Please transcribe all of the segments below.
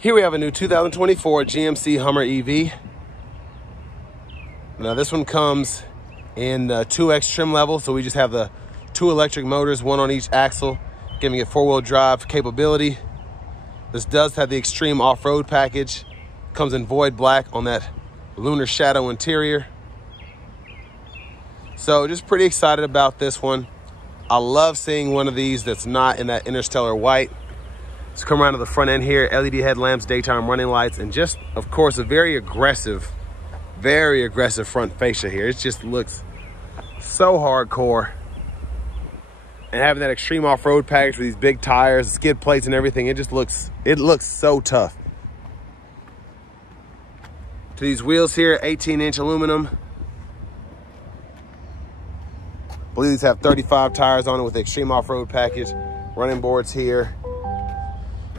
Here we have a new 2024 GMC Hummer EV. Now this one comes in 2X trim level, so we just have the 2 electric motors, 1 on each axle, giving it 4-wheel drive capability. This does have the extreme off-road package. Comes in void black on that lunar shadow interior. So just pretty excited about this one. I love seeing one of these that's not in that interstellar white. Let's come around to the front end here. LED headlamps, daytime running lights, and just, of course, a very aggressive front fascia here. It just looks so hardcore. And having that extreme off-road package with these big tires, skid plates and everything, it looks so tough. To these wheels here, 18-inch aluminum. I believe these have 35 tires on it with the extreme off-road package. Running boards here.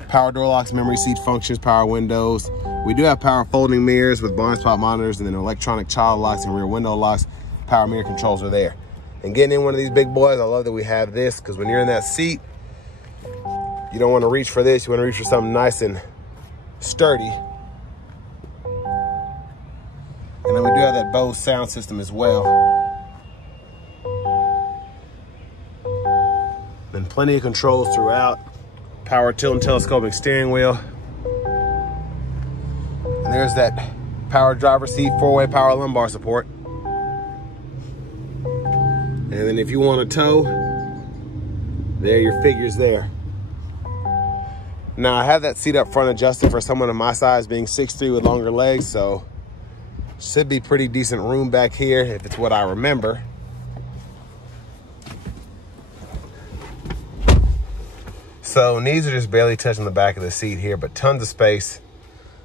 Power door locks, memory seat functions, power windows. We do have power folding mirrors with blind spot monitors and then electronic child locks and rear window locks. Power mirror controls are there. And getting in one of these big boys, I love that we have this, because when you're in that seat, you don't want to reach for this. You want to reach for something nice and sturdy. And then we do have that Bose sound system as well. And plenty of controls throughout. Power tilt and telescoping steering wheel. And there's that power driver seat, 4-way power lumbar support. And then if you want a tow, there your figure's there. Now I have that seat up front adjusted for someone of my size, being 6'3" with longer legs, so should be pretty decent room back here if it's what I remember. So knees are just barely touching the back of the seat here, but tons of space.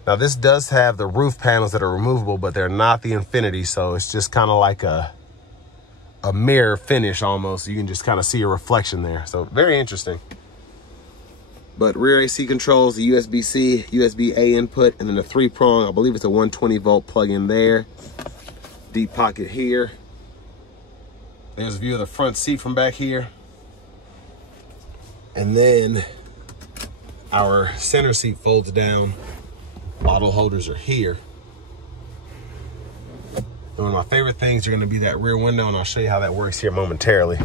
Now this does have the roof panels that are removable, but they're not the infinity, so it's just kind of like a mirror finish almost. You can just kind of see a reflection there. So very interesting. But rear AC controls, the USB-C, USB-A input, and then the 3-prong, I believe it's a 120 volt plug-in there. Deep pocket here. There's a view of the front seat from back here. And then our center seat folds down. Bottle holders are here. And one of my favorite things are going to be that rear window, and I'll show you how that works here momentarily.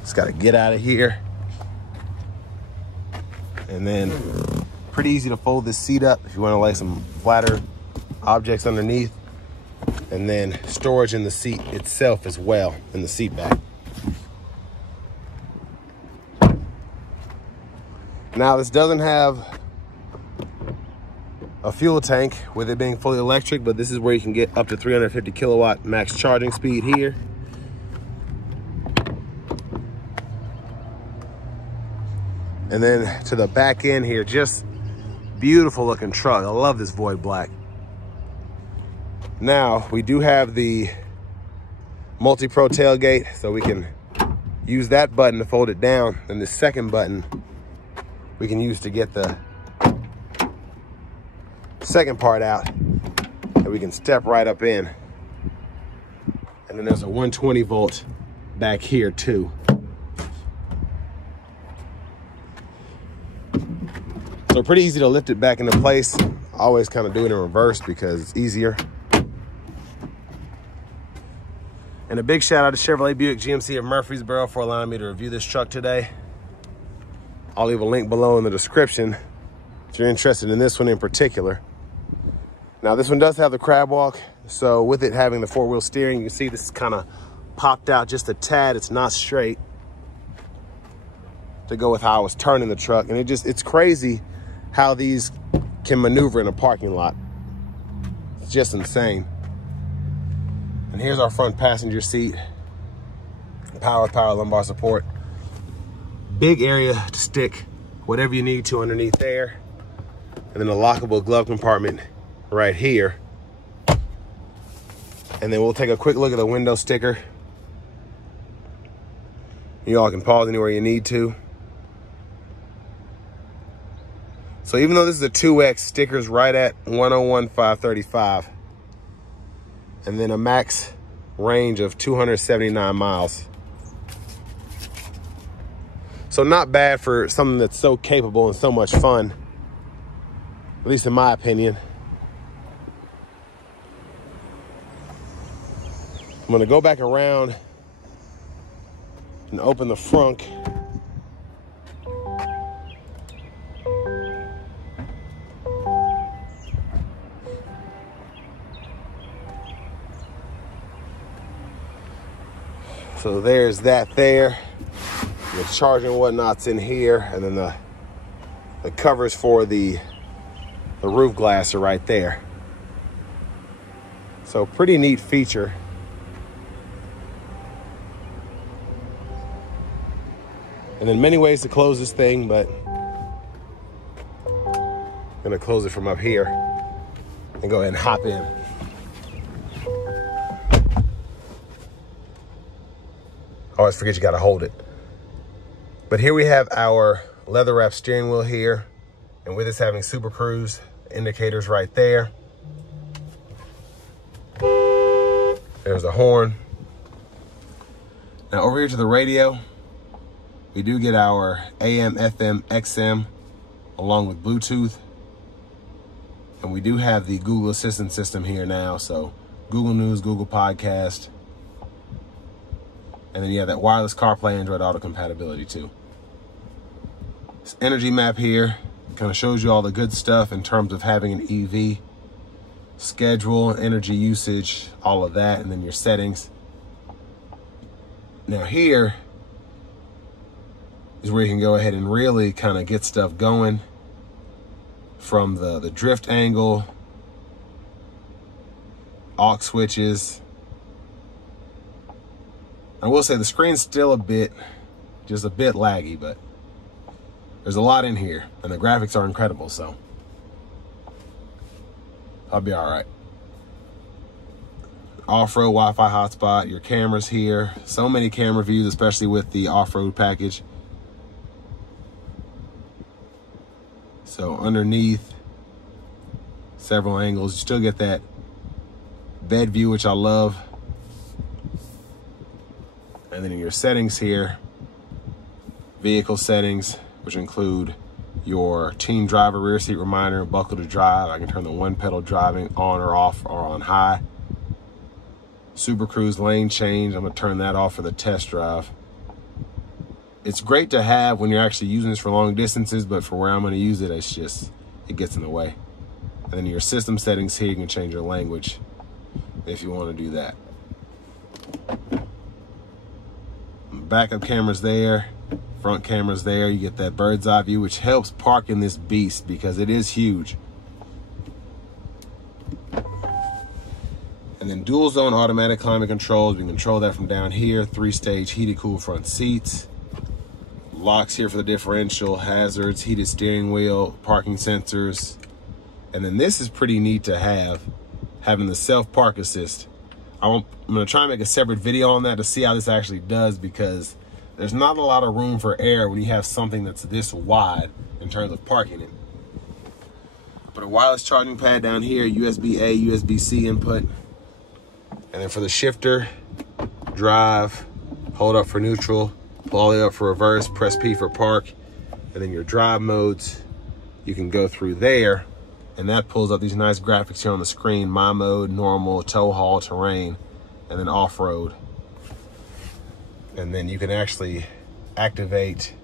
Just got to get out of here. And then pretty easy to fold this seat up if you want to lay some flatter objects underneath. And then storage in the seat itself as well, in the seat back. Now this doesn't have a fuel tank with it being fully electric, but this is where you can get up to 350 kilowatt max charging speed here. And then to the back end here, just beautiful looking truck. I love this void black. Now we do have the multi-pro tailgate, so we can use that button to fold it down. Then the second button we can use to get the second part out, and we can step right up in. And then there's a 120 volt back here too. So pretty easy to lift it back into place. I always kind of do it in reverse because it's easier. And a big shout out to Chevrolet Buick GMC of Murfreesboro for allowing me to review this truck today. I'll leave a link below in the description if you're interested in this one in particular. Now this one does have the crab walk, so with it having the 4-wheel steering, you can see this is kind of popped out just a tad. It's not straight to go with how I was turning the truck. And it's crazy how these can maneuver in a parking lot. It's just insane. And here's our front passenger seat. Power lumbar support. Big area to stick whatever you need to underneath there. And then a lockable glove compartment right here. And then we'll take a quick look at the window sticker. You all can pause anywhere you need to. So even though this is a 2X, sticker's right at 101,535. And then a max range of 279 miles. So not bad for something that's so capable and so much fun, at least in my opinion. I'm gonna go back around and open the frunk. So there's that there. The charger and whatnot's in here, and then the covers for the roof glass are right there. So pretty neat feature. And then many ways to close this thing, but I'm gonna close it from up here and go ahead and hop in. Always forget you gotta hold it. But here we have our leather wrap steering wheel here, and with this having SuperCruise indicators right there. There's the horn. Now over here to the radio, we do get our AM, FM, XM, along with Bluetooth. And we do have the Google Assistant system here now, so Google News, Google Podcast. And then you have that wireless CarPlay, Android Auto compatibility too. This energy map here kind of shows you all the good stuff in terms of having an EV. Schedule, energy usage, all of that, and then your settings. Now here is where you can go ahead and really kind of get stuff going from the drift angle, aux switches. I will say the screen's still just a bit laggy, but there's a lot in here, and the graphics are incredible, so I'll be all right. Off-road Wi-Fi hotspot, your cameras here. So many camera views, especially with the off-road package. So underneath, several angles. You still get that bed view, which I love. And then in your settings here, vehicle settings, which include your teen driver rear seat reminder, buckle to drive. I can turn the one pedal driving on or off or on high. SuperCruise lane change, I'm gonna turn that off for the test drive. It's great to have when you're actually using this for long distances, but for where I'm gonna use it, it gets in the way. And then your system settings here, you can change your language if you wanna do that. Backup cameras there, front cameras there. You get that bird's eye view, which helps parking this beast because it is huge. And then dual zone automatic climate controls. We can control that from down here. 3-stage heated cool front seats. Locks here for the differential, hazards, heated steering wheel, parking sensors. And then this is pretty neat to have, having the self park assist. I'm gonna try and make a separate video on that to see how this actually does, because there's not a lot of room for error when you have something that's this wide in terms of parking it. But a wireless charging pad down here, USB-A, USB-C input. And then for the shifter, drive, hold up for neutral, pull all the way up for reverse, press P for park. And then your drive modes, you can go through there, and that pulls up these nice graphics here on the screen: my mode, normal, tow haul, terrain, and then off-road. And then you can actually activate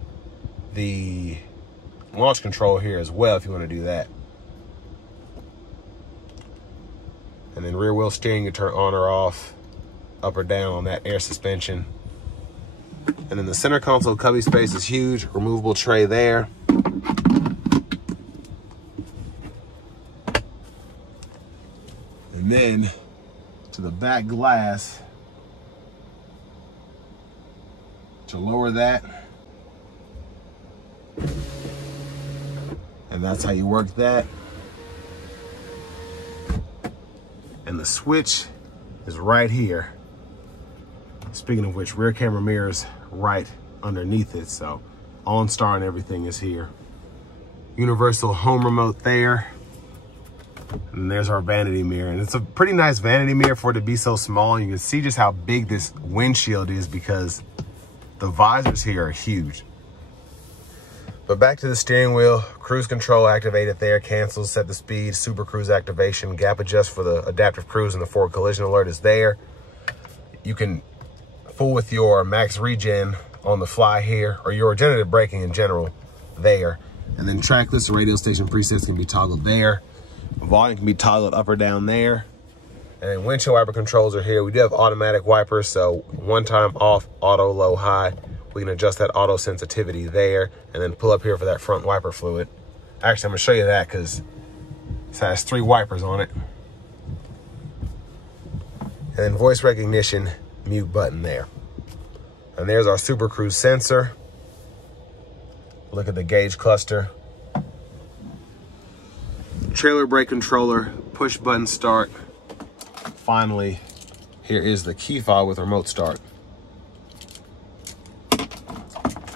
the launch control here as well if you want to do that. And then rear wheel steering, you turn on or off, up or down on that air suspension. And then the center console cubby space is huge, removable tray there. And then to the back glass, to lower that. And that's how you work that. And the switch is right here. Speaking of which, rear camera mirrors right underneath it. So OnStar and everything is here. Universal home remote there. And there's our vanity mirror. And it's a pretty nice vanity mirror for it to be so small. You can see just how big this windshield is because the visors here are huge. But back to the steering wheel, cruise control activated there, cancels, set the speed, SuperCruise activation, gap adjust for the adaptive cruise, and the forward collision alert is there. You can fool with your max regen on the fly here, or your regenerative braking in general there. And then track list, radio station presets can be toggled there. Volume can be toggled up or down there. And then windshield wiper controls are here. We do have automatic wipers, so one time off, auto, low, high. We can adjust that auto sensitivity there, and then pull up here for that front wiper fluid. Actually, I'm gonna show you that because it has 3 wipers on it. And then voice recognition, mute button there. And there's our SuperCruise sensor. Look at the gauge cluster. Trailer brake controller, push button start. Finally, here is the key fob with remote start.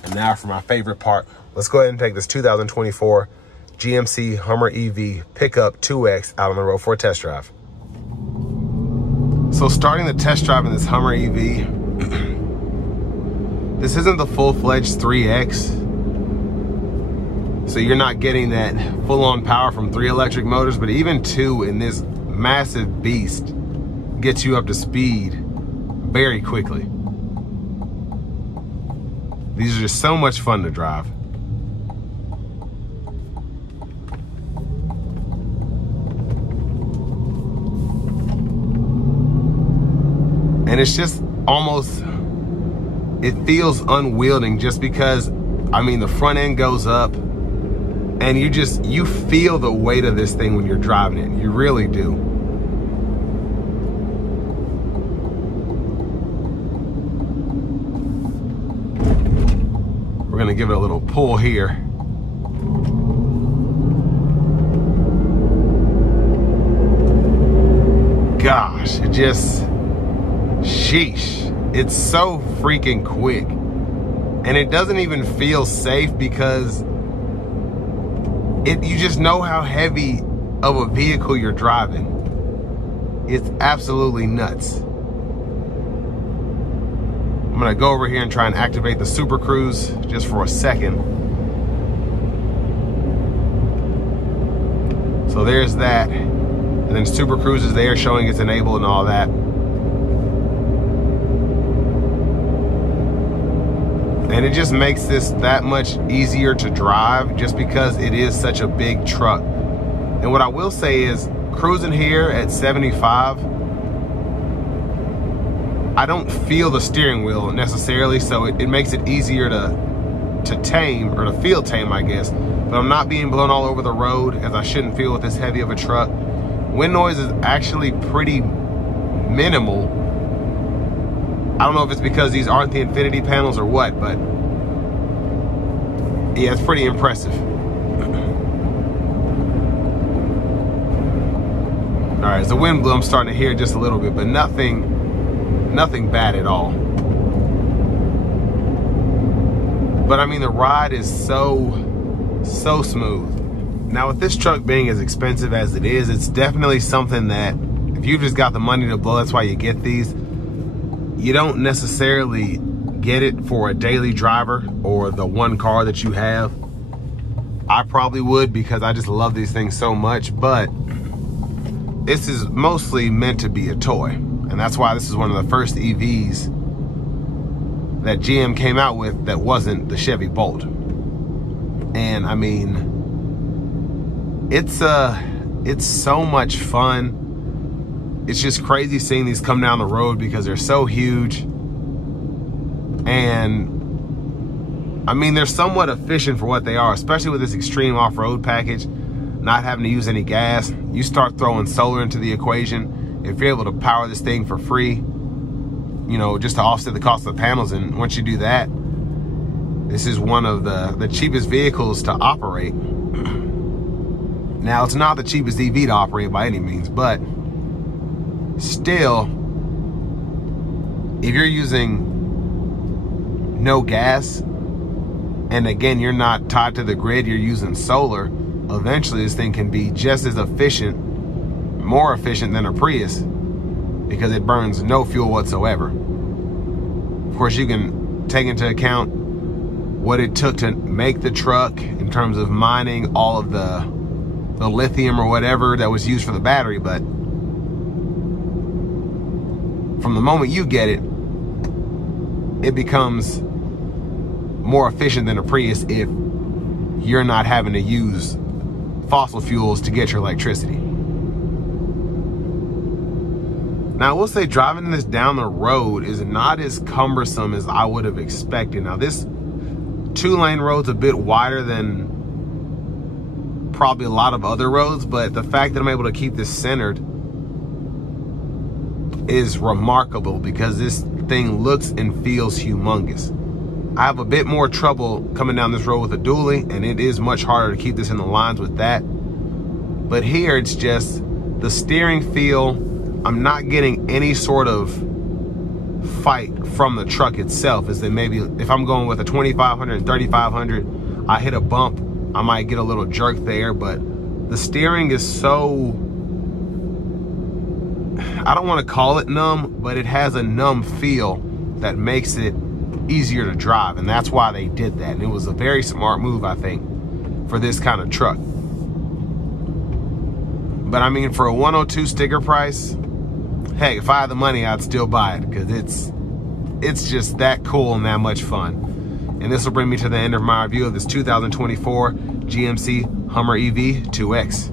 And now for my favorite part, let's go ahead and take this 2024 GMC Hummer EV pickup 2X out on the road for a test drive. So starting the test drive in this Hummer EV, this isn't the full-fledged 3X. So you're not getting that full-on power from 3 electric motors, but even 2 in this massive beast gets you up to speed very quickly. These are just so much fun to drive. And it's just almost, it feels unwielding just because, I mean, the front end goes up and you feel the weight of this thing when you're driving it. You really do. We're gonna give it a little pull here. Gosh, it just, sheesh. It's so freaking quick. And it doesn't even feel safe because you just know how heavy of a vehicle you're driving. It's absolutely nuts. I'm gonna go over here and try and activate the SuperCruise just for a second. So there's that. And then SuperCruise is there showing it's enabled and all that. And it just makes this that much easier to drive just because it is such a big truck. And what I will say is, cruising here at 75, I don't feel the steering wheel necessarily, so it makes it easier to tame, or to feel tame, I guess. But I'm not being blown all over the road, as I shouldn't feel with this heavy of a truck. Wind noise is actually pretty minimal. I don't know if it's because these aren't the infinity panels or what, but yeah, it's pretty impressive. All right, as the wind blew, I'm starting to hear it just a little bit, but nothing bad at all. But I mean, the ride is so smooth. Now with this truck being as expensive as it is, it's definitely something that if you've just got the money to blow, that's why you get these. You don't necessarily get it for a daily driver or the one car that you have. I probably would, because I just love these things so much, but this is mostly meant to be a toy. And that's why this is one of the first EVs that GM came out with that wasn't the Chevy Bolt. And I mean, it's so much fun. It's just crazy seeing these come down the road because they're so huge. And I mean, they're somewhat efficient for what they are, especially with this extreme off-road package, not having to use any gas. You start throwing solar into the equation, if you're able to power this thing for free, you know, just to offset the cost of the panels. And once you do that, this is one of the cheapest vehicles to operate. Now, it's not the cheapest EV to operate by any means, but still, if you're using no gas, and again, you're not tied to the grid, you're using solar, eventually this thing can be just as efficient, more efficient than a Prius, because it burns no fuel whatsoever. Of course, you can take into account what it took to make the truck in terms of mining all of the lithium or whatever that was used for the battery, but from the moment you get it, it becomes more efficient than a Prius if you're not having to use fossil fuels to get your electricity. Now, I will say driving this down the road is not as cumbersome as I would have expected. Now, this 2-lane road's a bit wider than probably a lot of other roads, but the fact that I'm able to keep this centered is remarkable because this thing looks and feels humongous. I have a bit more trouble coming down this road with a dually, and it is much harder to keep this in the lines with that. But here, it's just the steering feel. I'm not getting any sort of fight from the truck itself. Is that maybe if I'm going with a 2500 and 3500, I hit a bump, I might get a little jerk there, but the steering is so, I don't want to call it numb, but it has a numb feel that makes it easier to drive, and that's why they did that. And it was a very smart move, I think, for this kind of truck. But I mean, for a 102 sticker price, heck, if I had the money, I'd still buy it because it's just that cool and that much fun. And this will bring me to the end of my review of this 2024 GMC Hummer EV 2X.